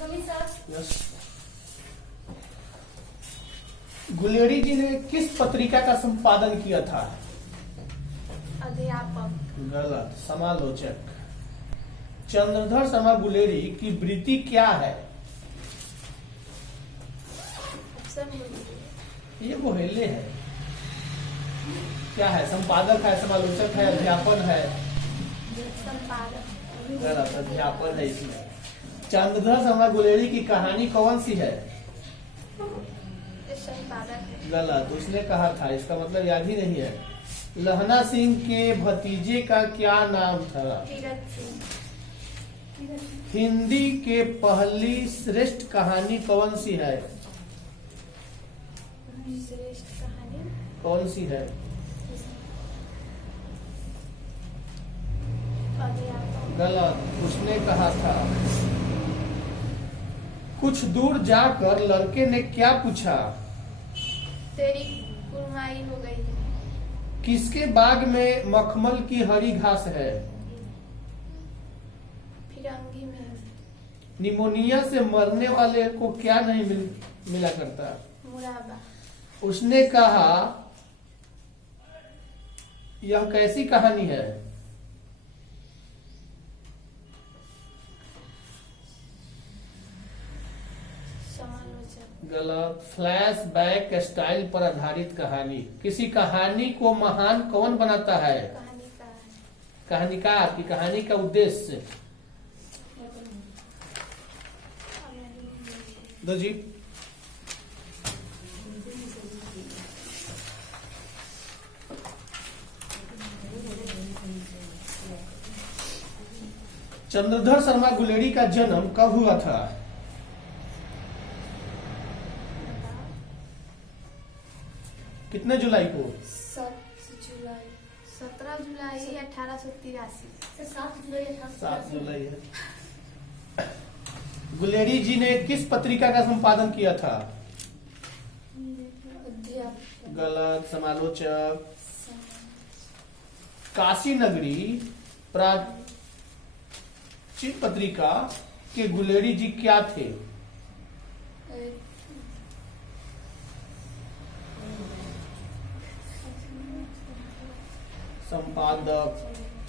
Yes. Guleri जी ने किस पत्रिका का संपादन किया था? अध्यापक। गलत। समालोचक। चंद्रधर शर्मा गुलेरी की वृत्ति क्या है? ये बोहेले है। क्या है? संपादक है, समालोचक है, अध्यापन है? संपादक। गलत। अध्यापन है इसमें। चंद्रधर शर्मा गुलेरी की कहानी कौन सी है? संपादक है। गलत। उसने कहा था, इसका मतलब याद ही नहीं है। लहना सिंह के भतीजे का क्या नाम था? तीरथ सिंह। हिंदी के पहली श्रेष्ठ कहानी कौन सी है? श्रेष्ठ कहानी कौन सी है? अध्यापक। गलत। उसने कहा था, कुछ दूर जाकर लड़के ने क्या पूछा? तेरी कुरमाई हो गई है। किसके बाग में मखमल की हरी घास है? फिरंगी में। निमोनिया से मरने वाले को क्या नहीं मिला करता? मुराबा। उसने कहा, यह कैसी कहानी है? समालोचक। गलत। फ्लैशबैक स्टाइल पर आधारित कहानी। किसी कहानी को महान कौन बनाता है? कहानीकार। कहानीकार की कहानी का उद्देश्य दो जी। चंद्रधर शर्मा गुलेरी का जन्म कब हुआ था? कितने जुलाई को? 17 जुलाई 1883। 7 जुलाई है। गुलेरी जी ने किस पत्रिका का संपादन किया था? अध्यापक। गलत। समालोचक। काशी नगरी प्राचीन पत्रिका के गुलेरी जी क्या थे? संपादक।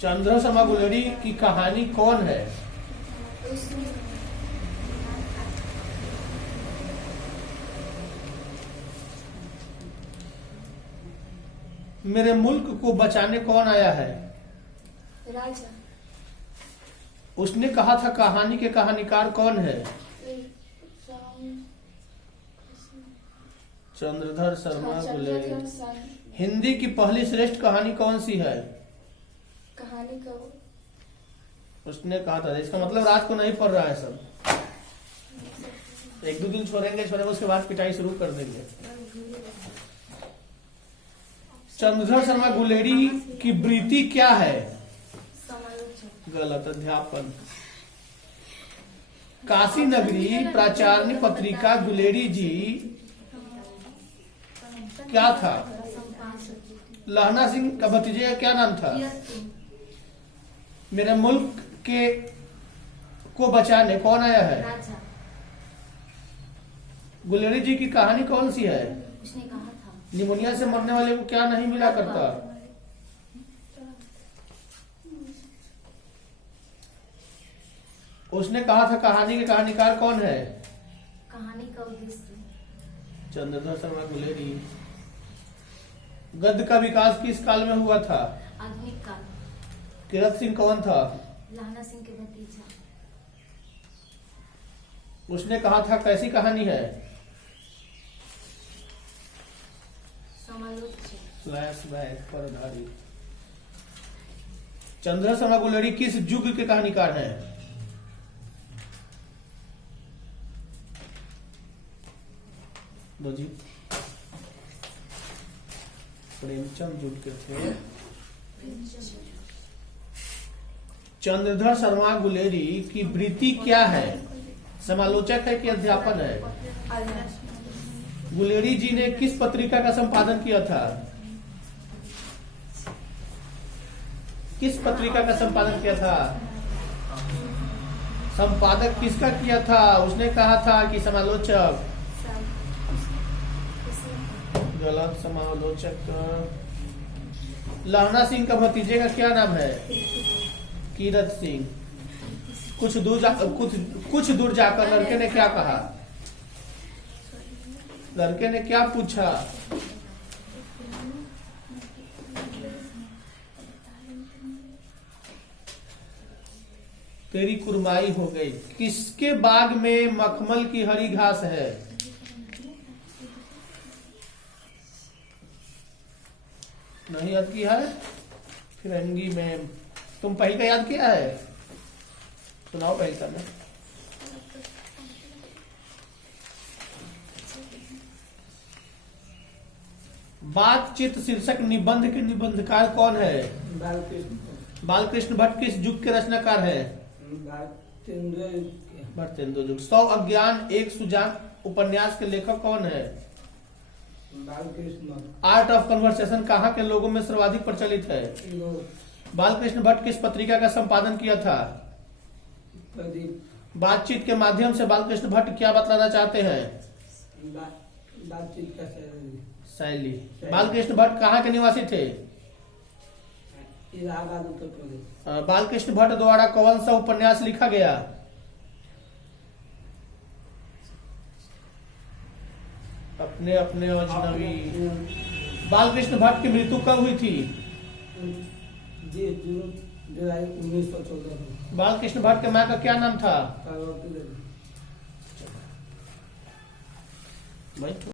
चंद्र शर्मा गुलेरी की कहानी कौन है? मेरे मुल्क को बचाने कौन आया है? राजा। उसने कहा था, कहानी के कहानीकार कौन है? चंद्रधर शर्मा गुलेरी। हिंदी की पहली श्रेष्ठ कहानी कौन सी है? कहानी का उसने कहा था। इसका मतलब रात को नहीं पढ़ रहा है सब। 1-2 दिन छोड़ेंगे, उसके बाद पिटाई शुरू कर देंगे। चंद्रधर शर्मा गुलेरी की वृत्ति क्या है? गलत। अध्यापन। काशी नगरी प्राचार्य पत्रिका गुलेरी जी क्या था? लहना सिंह का भतीजे का क्या नाम था? मेरे मुल्क के को बचाने कौन आया है? गुलेरी जी की कहानी कौन सी है? उसने कहा था, निमोनिया से मरने वाले को क्या नहीं मिला करता? उसने कहा था, कहानी के कहानीकार कौन है? कहानी का उद्देश्य चंद्रधर शर्मा गुलेरी। गद्य का विकास किस काल में हुआ था? आधुनिक काल। किरत सिंह कौन था? लहना सिंह के भतीजा। उसने कहा था, कैसी कहानी है? समालोचक। फ्लैशबैक पर आधारित। चंद्रधर शर्मा गुलेरी किस युग के कहानीकार हैं? दो जी। प्रेमचंद युग के थे। चंद्रधर शर्मा गुलेरी की वृत्ति क्या है? समालोचक है कि अध्यापन है? गुलेरी जी ने किस पत्रिका का संपादन किया था? किस पत्रिका का संपादन किया था? संपादक किसका किया था? उसने कहा था कि समालोचक? गलत। समालोचक लहना सिंह का भतीजे का क्या नाम है? कीरत सिंह। कुछ दूर जाकर लड़के ने क्या कहा? लड़के ने क्या पूछा? तेरी कुरमाई हो गई। किसके बाग में मखमल की हरी घास है? नहीं याद किया है? फिरंगी में। तुम पहली का याद किया है? सुनाओ पहली का में। बातचीत शीर्षक निबंध के निबंधकार कौन है? बालकृष्ण भट्ट किस युग के रचनाकार है? भट्टेंद्र युग। 100 अज्ञान एक सुजान उपन्यास के लेखक कौन है? आर्ट ऑफ कन्वर्सेशन कहाँ के लोगों में सर्वाधिक प्रचलित है? बालकृष्ण भट्ट किस पत्रिका का संपादन किया था? बातचीत के माध्यम से बालकृष्ण भट्ट क्या बतलाना चाहते हैं? बातचीत का शैली। बालकृष्ण भट्ट कहाँ के निवासी थे? इलाहाबाद, उत्तर प्रदेश। बालकृष्ण भट्ट द्वारा कौन सा उपन्यास लिखा गया? अपने अपने अजनबी। बालकृष्ण भट्ट की मृत्यु कब हुई थी? जुलाई 1914 में। बालकृष्ण भट्ट के माँ का क्या नाम था? पार्वती देवी।